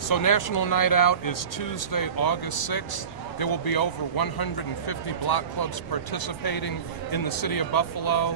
So National Night Out is Tuesday, August 6th. There will be over 150 block clubs participating in the city of Buffalo.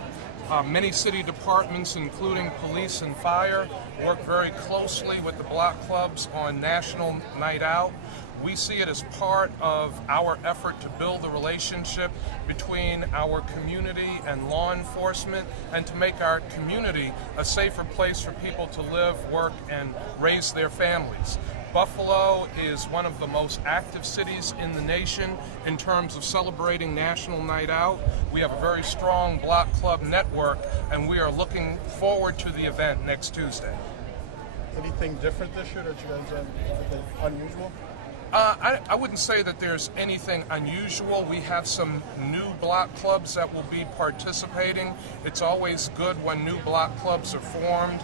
Many city departments, including police and fire, work very closely with the block clubs on National Night Out. We see it as part of our effort to build a relationship between our community and law enforcement, and to make our community a safer place for people to live, work, and raise their families. Buffalo is one of the most active cities in the nation in terms of celebrating National Night Out. We have a very strong block club network, and we are looking forward to the event next Tuesday. Anything different this year that you guys have unusual? I wouldn't say that there's anything unusual. We have some new block clubs that will be participating. It's always good when new block clubs are formed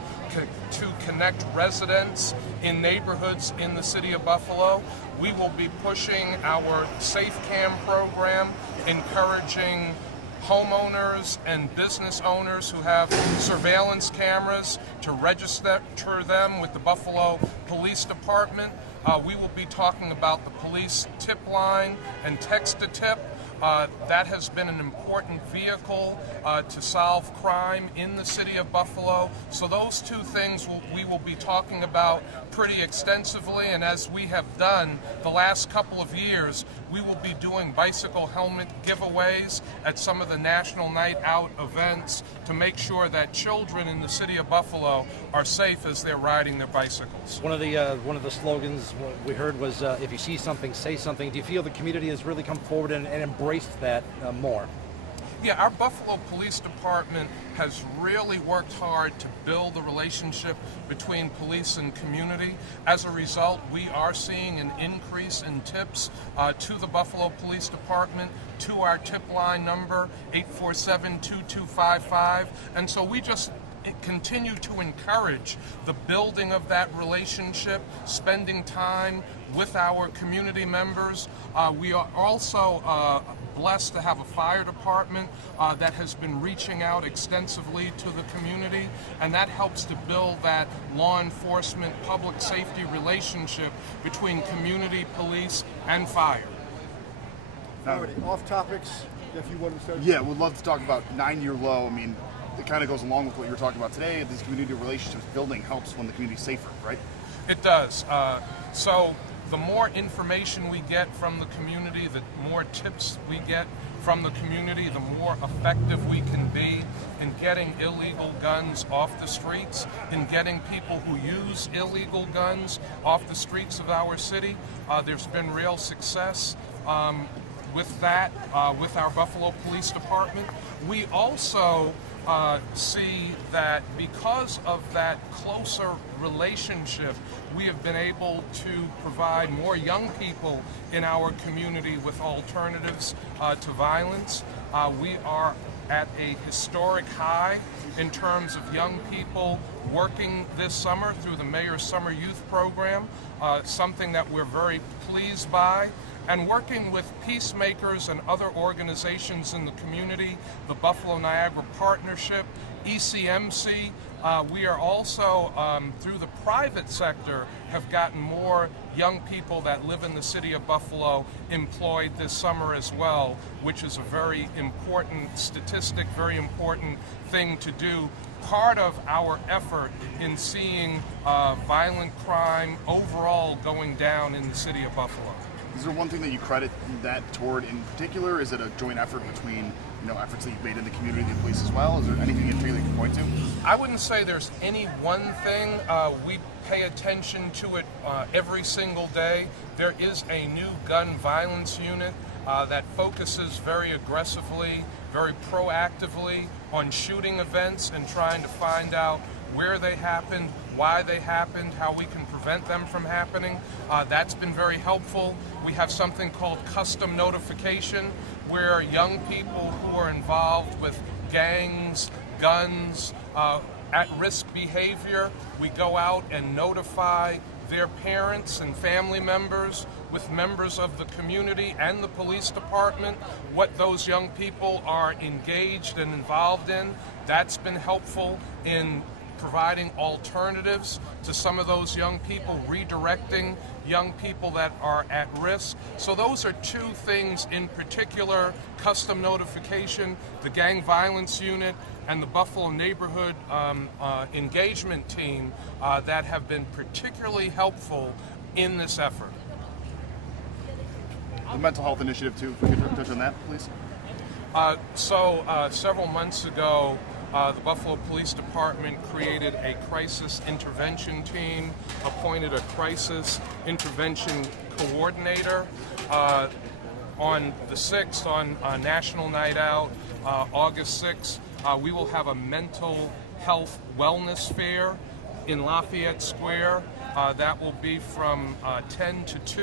to connect residents in neighborhoods in the city of Buffalo. We will be pushing our Safe Cam program, encouraging homeowners and business owners who have surveillance cameras to register them with the Buffalo Police Department. We will be talking about the police tip line and text-to-tip. That has been an important vehicle to solve crime in the city of Buffalo. So those two things we will be talking about pretty extensively, and as we have done the last couple of years, we will be doing bicycle helmet giveaways at some of the National Night Out events to make sure that children in the city of Buffalo are safe as they're riding their bicycles. One of the slogans we heard was, if you see something, say something. Do you feel the community has really come forward and embraced that more? Yeah, our Buffalo Police Department has really worked hard to build the relationship between police and community. As a result, we are seeing an increase in tips to the Buffalo Police Department, to our tip line number, 847-2255. And so we just continue to encourage the building of that relationship, spending time with our community members. We are also blessed to have a fire department that has been reaching out extensively to the community, and that helps to build that law enforcement, public safety relationship between community, police, and fire. Alrighty, off topics, if you want to start. Yeah, we'd love to talk about 9-year low. I mean, it kind of goes along with what you were talking about today. These community relationships building helps when the community's safer, right? It does. So the more information we get from the community, the more tips we get from the community, the more effective we can be in getting illegal guns off the streets, in getting people who use illegal guns off the streets of our city. There's been real success with that, with our Buffalo Police Department. We also see that because of that closer relationship, we have been able to provide more young people in our community with alternatives to violence. We are at a historic high in terms of young people working this summer through the Mayor's Summer Youth Program, something that we're very pleased by. And working with peacemakers and other organizations in the community, the Buffalo Niagara Partnership, ECMC, we are also, through the private sector, have gotten more young people that live in the city of Buffalo employed this summer as well, which is a very important statistic, very important thing to do. Part of our effort in seeing violent crime overall going down in the city of Buffalo. Is there one thing that you credit that toward in particular? Is it a joint effort between efforts that you've made in the community and the police as well? Is there anything in particular you can point to? I wouldn't say there's any one thing. We pay attention to it every single day. There is a new gun violence unit that focuses very aggressively, very proactively on shooting events and trying to find out where they happened, why they happened, how we can prevent them from happening. That's been very helpful. We have something called custom notification, where young people who are involved with gangs, guns, at-risk behavior, we go out and notify their parents and family members with members of the community and the police department what those young people are engaged and involved in. That's been helpful in providing alternatives to some of those young people, redirecting young people that are at risk. So those are two things in particular: custom notification, the gang violence unit, and the Buffalo neighborhood engagement team that have been particularly helpful in this effort. The mental health initiative too, if we could touch on that, please. Several months ago, the Buffalo Police Department created a crisis intervention team, appointed a crisis intervention coordinator. On the 6th, on National Night Out, August 6th, we will have a mental health wellness fair in Lafayette Square. That will be from 10 to 2.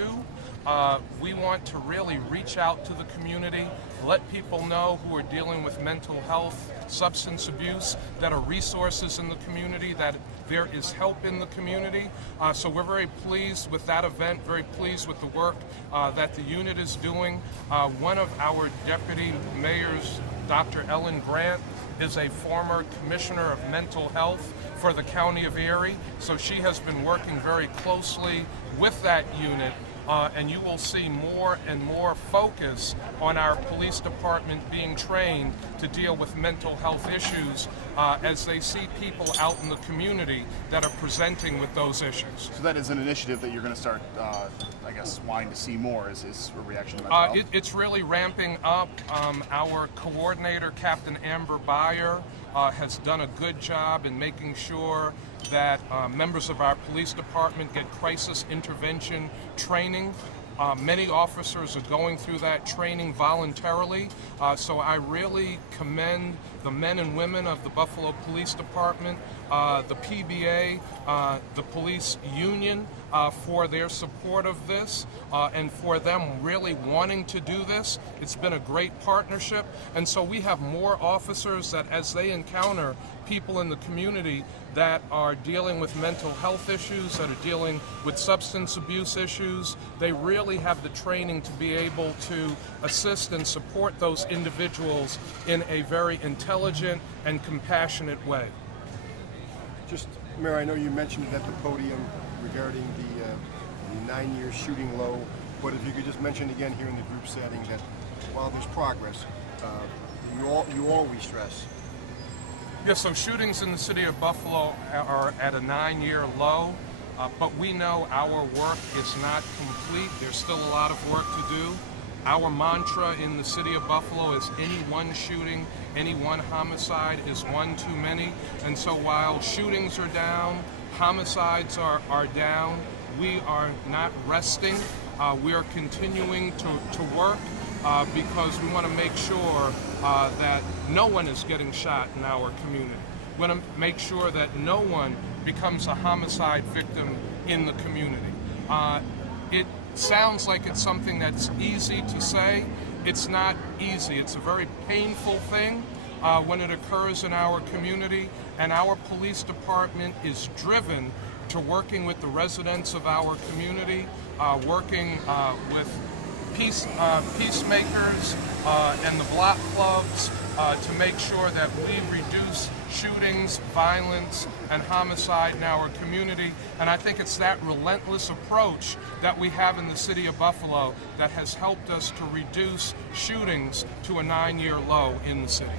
We want to really reach out to the community, let people know who are dealing with mental health, substance abuse, that are resources in the community, that there is help in the community. So we're very pleased with that event, very pleased with the work that the unit is doing. One of our deputy mayors, Dr. Ellen Grant, is a former commissioner of mental health for the county of Erie, so she has been working very closely with that unit. And you will see more and more focus on our police department being trained to deal with mental health issues as they see people out in the community that are presenting with those issues. So that is an initiative that you're going to start, I guess, wanting to see more is a reaction to mental health? It's really ramping up. Our coordinator, Captain Amber Beyer, has done a good job in making sure that members of our police department get crisis intervention training. Many officers are going through that training voluntarily, so I really commend the men and women of the Buffalo Police Department, the PBA, the police union for their support of this and for them really wanting to do this. It's been a great partnership, and so we have more officers that as they encounter people in the community that are dealing with mental health issues, that are dealing with substance abuse issues, they really have the training to be able to assist and support those individuals in a very intelligent and compassionate way. Just, Mayor, I know you mentioned it at the podium regarding the 9-year shooting low, but if you could just mention again here in the group setting that while there's progress, you always stress. Yes, so shootings in the city of Buffalo are at a 9-year low, but we know our work is not complete. There's still a lot of work to do. Our mantra in the city of Buffalo is any one shooting, any one homicide is one too many. And so while shootings are down, homicides are down, we are not resting. We are continuing to work because we want to make sure that no one is getting shot in our community. We want to make sure that no one becomes a homicide victim in the community. It sounds like it's something that's easy to say. It's not easy. It's a very painful thing when it occurs in our community, and our police department is driven to working with the residents of our community, working with peacemakers and the block clubs to make sure that we reduce shootings, violence, and homicide in our community. And I think it's that relentless approach that we have in the city of Buffalo that has helped us to reduce shootings to a 9-year low in the city.